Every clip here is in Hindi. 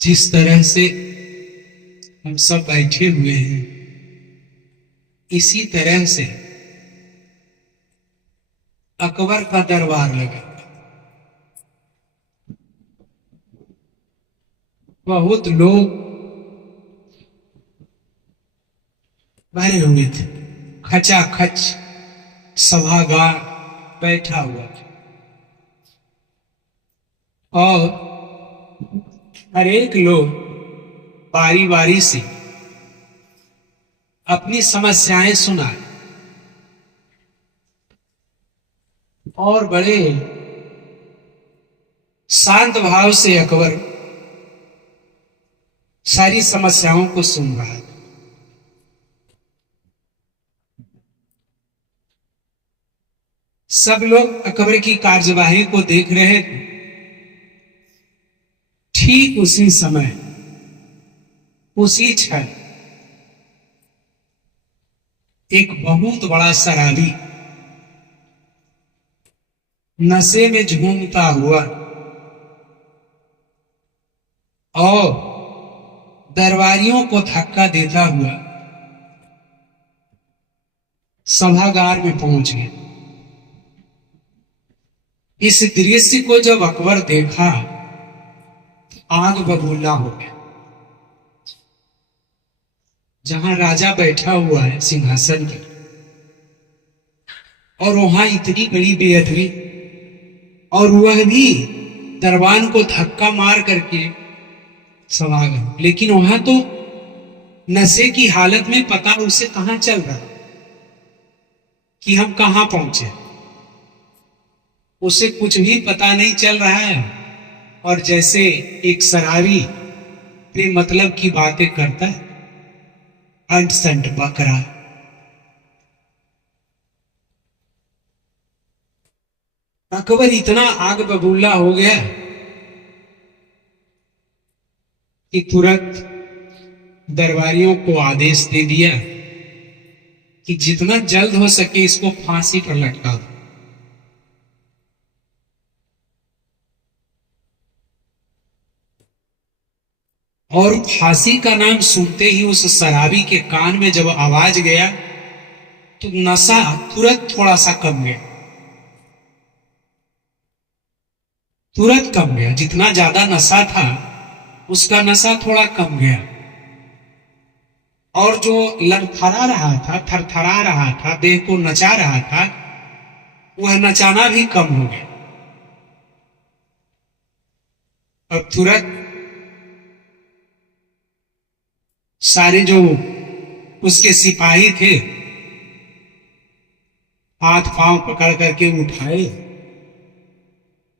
जिस तरह से हम सब बैठे हुए हैं, इसी तरह से अकबर का दरबार लगा। बहुत लोग भरे हुए थे, खचाखच सभागार बैठा हुआ था और हर एक लोग बारी बारी से अपनी समस्याएं सुनाए और बड़े शांत भाव से अकबर सारी समस्याओं को सुन रहा था। सब लोग अकबर की कार्यवाही को देख रहे थे। ठीक उसी समय, उसी क्षण एक बहुत बड़ा शराबी नशे में झूमता हुआ और दरबारियों को धक्का देता हुआ सभागार में पहुंच गया। इस दृश्य को जब अकबर देखा, आग बबूला हो गया। जहां राजा बैठा हुआ है सिंहासन पर, और वहां इतनी बड़ी बेअदबी, और वह भी दरबान को धक्का मार करके सभागार। लेकिन वहां तो नशे की हालत में पता उसे कहां चल रहा कि हम कहां पहुंचे, उसे कुछ भी पता नहीं चल रहा है। और जैसे एक शराबी अपने मतलब की बातें करता है, अंट संट बकरा। अकबर इतना आग बबूला हो गया कि तुरंत दरबारियों को आदेश दे दिया कि जितना जल्द हो सके इसको फांसी पर लटका दो। और फांसी का नाम सुनते ही उस शराबी के कान में जब आवाज गया तो नशा तुरंत थोड़ा सा कम गया, तुरंत कम गया। जितना ज्यादा नशा था उसका नशा थोड़ा कम गया, और जो लड़खड़ा रहा था, थरथरा रहा था, देह को नचा रहा था, वह नचाना भी कम हो गया। और तुरंत सारे जो उसके सिपाही थे हाथ पांव पकड़ करके उठाए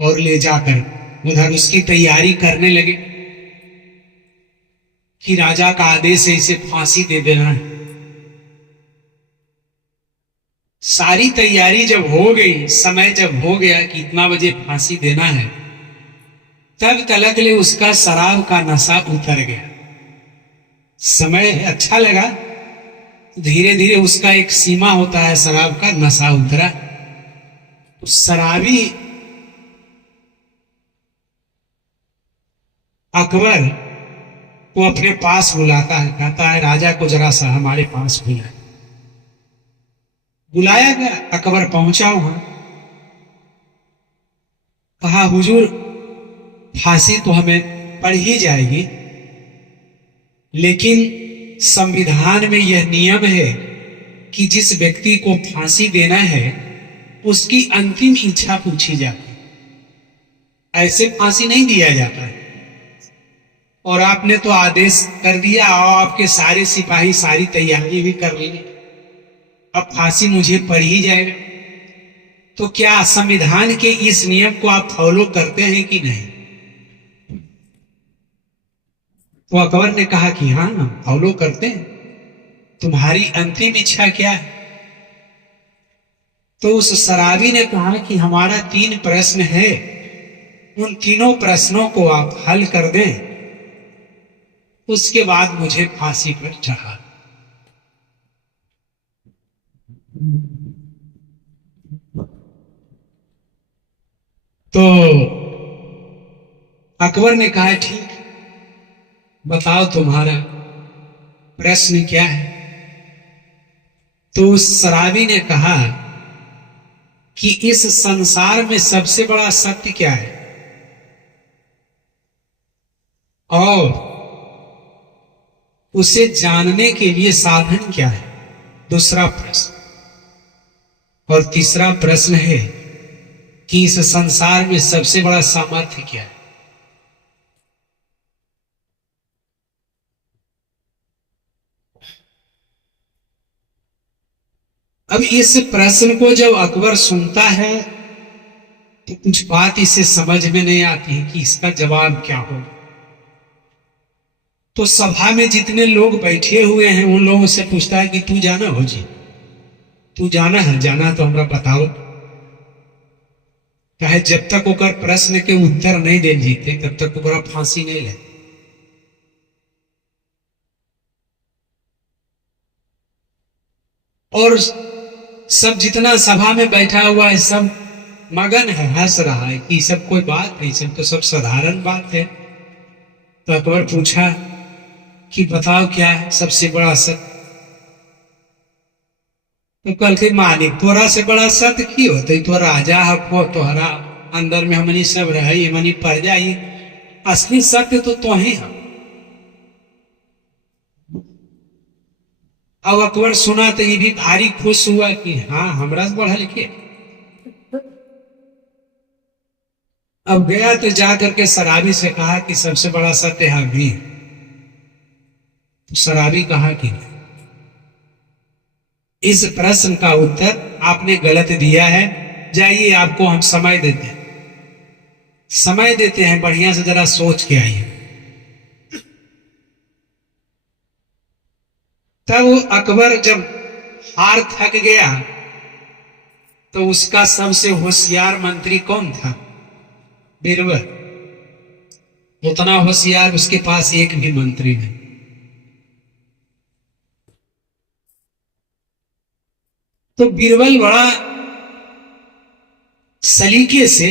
और ले जाकर उधर उसकी तैयारी करने लगे कि राजा का आदेश है, इसे फांसी दे देना है। सारी तैयारी जब हो गई, समय जब हो गया कि इतना बजे फांसी देना है, तब तलक ले उसका शराब का नशा उतर गया। समय अच्छा लगा, धीरे धीरे उसका एक सीमा होता है, शराब का नशा उतरा। तो शराबी अकबर को अपने पास बुलाता है, कहता है राजा को जरा सा हमारे पास बुलाए। बुलाया गया, अकबर पहुंचा वहां। कहा हुजूर, फांसी तो हमें पड़ ही जाएगी, लेकिन संविधान में यह नियम है कि जिस व्यक्ति को फांसी देना है उसकी अंतिम इच्छा पूछी जाती है, ऐसे फांसी नहीं दिया जाता है। और आपने तो आदेश कर दिया और आपके सारे सिपाही सारी तैयारी भी कर ली, अब फांसी मुझे पड़ ही जाएगा। तो क्या संविधान के इस नियम को आप फॉलो करते हैं कि नहीं? तो अकबर ने कहा कि हाँ, फॉलो करते हैं। तुम्हारी अंतिम इच्छा क्या है? तो उस शराबी ने कहा कि हमारा 3 प्रश्न है, उन तीनों प्रश्नों को आप हल कर दें, उसके बाद मुझे फांसी पर चढ़ा। तो अकबर ने कहा ठीक, बताओ तुम्हारा प्रश्न क्या है। तो उस शराबी ने कहा कि इस संसार में सबसे बड़ा सत्य क्या है और उसे जानने के लिए साधन क्या है, दूसरा प्रश्न। और तीसरा प्रश्न है कि इस संसार में सबसे बड़ा सामर्थ्य क्या है। अब इस प्रश्न को जब अकबर सुनता है तो कुछ बात इसे समझ में नहीं आती है कि इसका जवाब क्या हो। तो सभा में जितने लोग बैठे हुए हैं उन लोगों से पूछता है कि तू जाना हो जी, तू जाना है, जाना तो हमरा बताओ। चाहे जब तक ओकर प्रश्न के उत्तर नहीं दे जीते तब तक ओकरा फांसी नहीं ले। और सब जितना सभा में बैठा हुआ है सब मगन है, हंस रहा है कि सब कोई बात नहीं, सब तो सब साधारण बात है। तो अकबर पूछा कि बताओ क्या है सबसे बड़ा सत्य। तो कल के मालिक तोरा से बड़ा सत्य की होते, तो राजा हो, तोहरा अंदर में हमनी सब रही, हमनी पड़ जाई, असली सत्य तो तोही है। अब अकबर सुना तो ये भी भारी खुश हुआ कि हाँ हमरा से बढ़ल के। अब गया तो जाकर के शराबी से कहा कि सबसे बड़ा सत्य है भी। तो शराबी कहा कि इस प्रश्न का उत्तर आपने गलत दिया है, जाइए आपको हम समय देते हैं, समय देते हैं, बढ़िया से जरा सोच के आइए। तब अकबर जब हार थक गया तो उसका सबसे होशियार मंत्री कौन था, बीरबल। उतना होशियार उसके पास एक भी मंत्री नहीं। तो बीरबल बड़ा सलीके से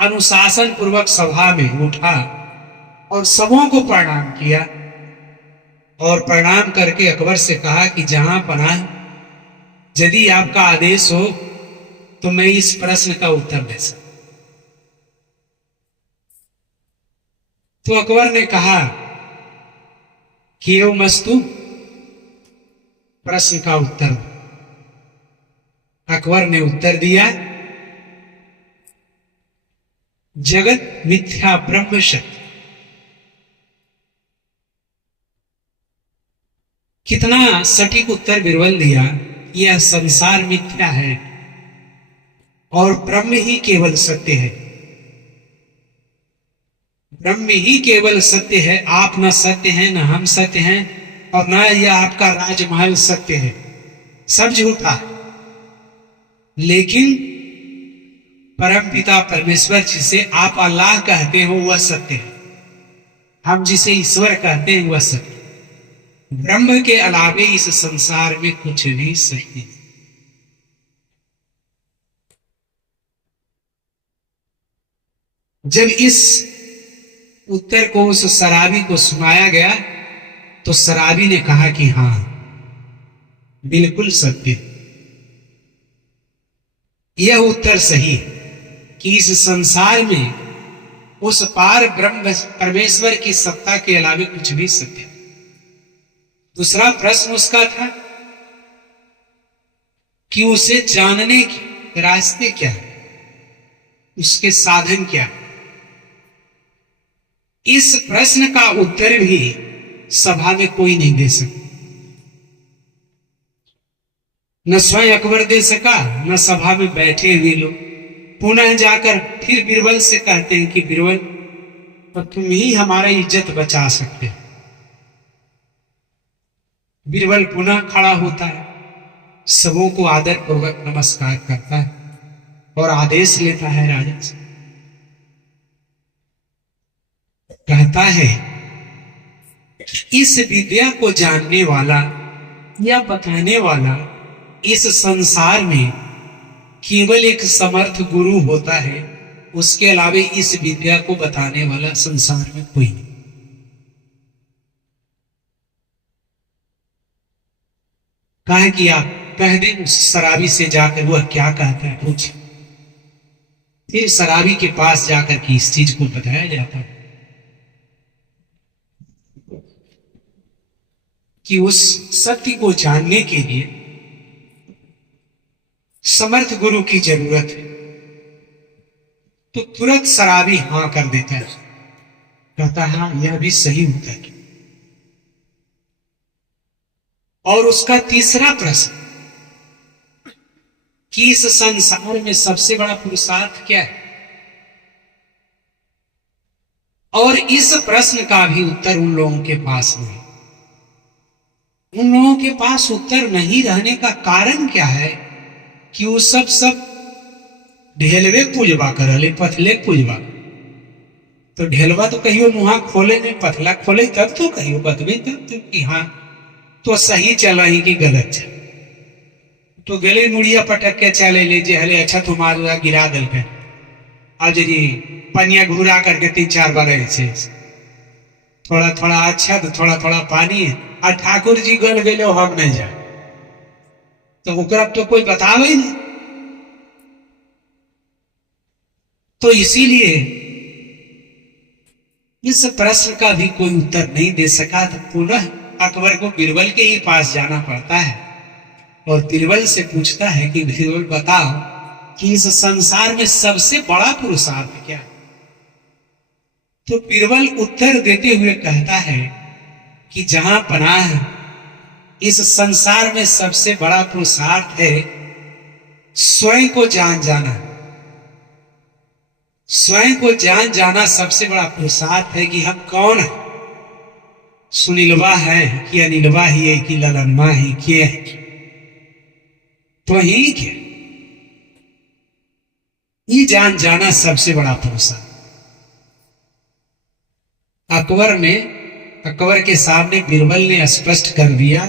अनुशासन पूर्वक सभा में उठा और सबों को प्रणाम किया और प्रणाम करके अकबर से कहा कि जहां पनाह, यदि आपका आदेश हो तो मैं इस प्रश्न का उत्तर दे सकता। तो अकबर ने कहा कि यो मस्तू प्रश्न का उत्तर दो। अकबर ने उत्तर दिया, जगत मिथ्या ब्रह्म सत्य। कितना सटीक उत्तर बीरबल दिया, यह संसार मिथ्या है और ब्रह्म ही केवल सत्य है। ब्रह्म ही केवल सत्य है, आप न सत्य हैं, न हम सत्य हैं, और न यह आपका राजमहल सत्य है, सब झूठा है। लेकिन परमपिता परमेश्वर जिसे आप अल्लाह कहते हो वह सत्य है, हम जिसे ईश्वर कहते हैं वह सत्य। ब्रह्म के अलावे इस संसार में कुछ भी सही नहीं। जब इस उत्तर को उस शराबी को सुनाया गया तो शराबी ने कहा कि हां बिल्कुल सत्य, यह उत्तर सही है कि इस संसार में उस पार ब्रह्म परमेश्वर की सत्ता के अलावे कुछ भी सत्य। दूसरा प्रश्न उसका था कि उसे जानने के रास्ते क्या है, उसके साधन क्या है। इस प्रश्न का उत्तर भी सभा में कोई नहीं दे सका, न स्वयं अकबर दे सका, न सभा में बैठे हुए लोग। पुनः जाकर फिर बीरबल से कहते हैं कि बीरबल तो तुम ही हमारा इज्जत बचा सकते हो। बीरबल पुनः खड़ा होता है, सबों को आदर पूर्वक नमस्कार करता है और आदेश लेता है राजा से। कहता है इस विद्या को जानने वाला या बताने वाला इस संसार में केवल एक समर्थ गुरु होता है, उसके अलावे इस विद्या को बताने वाला संसार में कोई नहीं। कहा कि आप कह दें उस शराबी से जाकर वह क्या कहता है पूछ। फिर शराबी के पास जाकर के इस चीज को बताया जाता है कि उस सत्य को जानने के लिए समर्थ गुरु की जरूरत है। तो तुरंत शराबी हां कर देता है, कहता है हाँ यह भी सही होता है। और उसका तीसरा प्रश्न कि इस संसार में सबसे बड़ा पुरुषार्थ क्या है, और इस प्रश्न का भी उत्तर उन लोगों के पास नहीं। उन लोगों के पास उत्तर नहीं रहने का कारण क्या है कि वो सब ढेलवे पूजवा करले, पथले पूजवा। तो ढेलवा तो कहियो मुहा खोले नहीं, पथला खोले तब तो कहियो बतवे तब तो कि हाँ तो सही चल रही कि गलत चल। तो गले मुड़िया पटक के चले ले जे हले अच्छा तुम्हारा गिरा दल पे आज जी पनिया घुरा करके 3-4 बार ऐसे थोड़ा थोड़ा अच्छा तो थोड़ा थोड़ा पानी है। और ठाकुर जी गल गए हम नहीं जाए तो ओकरा तो कोई बतावे ही नहीं। तो इसीलिए इस प्रश्न का भी कोई उत्तर नहीं दे सका। तो पुनः अकबर को बीरबल के ही पास जाना पड़ता है और बीरबल से पूछता है कि बीरबल बताओ कि इस संसार में सबसे बड़ा पुरुषार्थ क्या है। तो बीरबल उत्तर देते हुए कहता है कि जहां पनाह इस संसार में सबसे बड़ा पुरुषार्थ है स्वयं को जान जाना। स्वयं को जान जाना सबसे बड़ा पुरुषार्थ है कि हम कौन है, सुनीलवा है कि अनिलवा ही है कि ललनमा ही क्या है, तो ही क्या ये जान जाना सबसे बड़ा पुरुषार्थ। अकबर के सामने बीरबल ने स्पष्ट कर दिया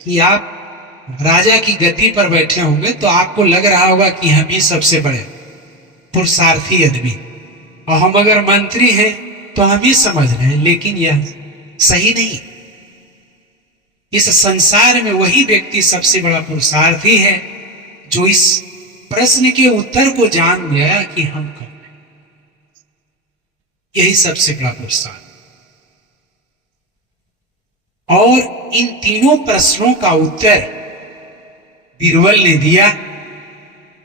कि आप राजा की गद्दी पर बैठे होंगे तो आपको लग रहा होगा कि हम ही सबसे बड़े पुरुषार्थी आदमी, और हम अगर मंत्री हैं तो हम ही समझ रहे हैं, लेकिन यह सही नहीं। इस संसार में वही व्यक्ति सबसे बड़ा पुरुषार्थी है जो इस प्रश्न के उत्तर को जान गया कि हम कौन हैं। यही सबसे बड़ा पुरुषार्थ। और इन तीनों प्रश्नों का उत्तर बीरबल ने दिया।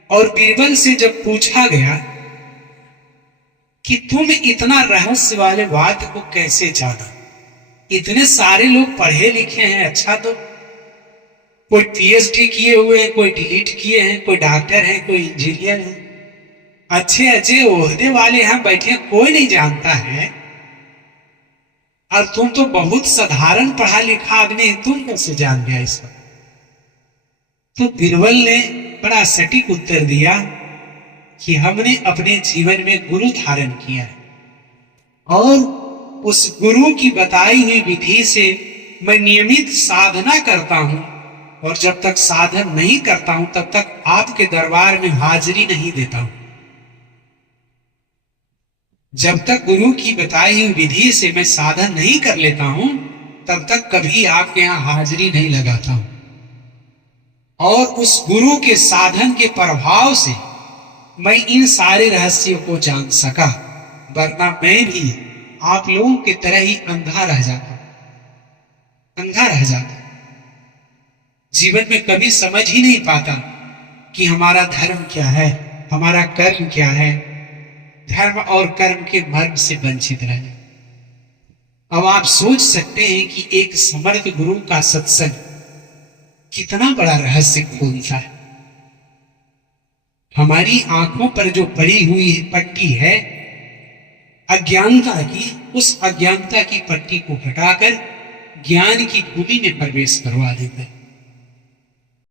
और बीरबल से जब पूछा गया कि तुम इतना रहस्य वाले बात को कैसे जाना, इतने सारे लोग पढ़े लिखे हैं, अच्छा तो कोई पीएचडी किए हुए हैं, कोई डीलिट किए हैं, कोई डॉक्टर है, कोई इंजीनियर है, अच्छे अच्छे ओहदे वाले यहां बैठे, कोई नहीं जानता है, और तुम तो बहुत साधारण पढ़ा लिखा आदमी है, तुम कैसे जान गया इसका। तो बीरबल ने बड़ा सटीक उत्तर दिया कि हमने अपने जीवन में गुरु धारण किया है और उस गुरु की बताई हुई विधि से मैं नियमित साधना करता हूं, और जब तक साधन नहीं करता हूं तब तक आपके दरबार में हाजिरी नहीं देता हूं। जब तक गुरु की बताई हुई विधि से मैं साधन नहीं कर लेता हूं तब तक कभी आपके यहां हाजिरी नहीं लगाता हूं। और उस गुरु के साधन के प्रभाव से मैं इन सारे रहस्यों को जान सका, वरना मैं भी आप लोगों की तरह ही अंधा रह जाता। जीवन में कभी समझ ही नहीं पाता कि हमारा धर्म क्या है, हमारा कर्म क्या है। धर्म और कर्म के मर्म से वंचित रह जाए। अब आप सोच सकते हैं कि एक समर्थ गुरु का सत्संग कितना बड़ा रहस्य खोलता है। हमारी आंखों पर जो पड़ी हुई पट्टी है अज्ञानता की, उस अज्ञानता की पट्टी को हटाकर ज्ञान की भूमि में प्रवेश करवा देता है।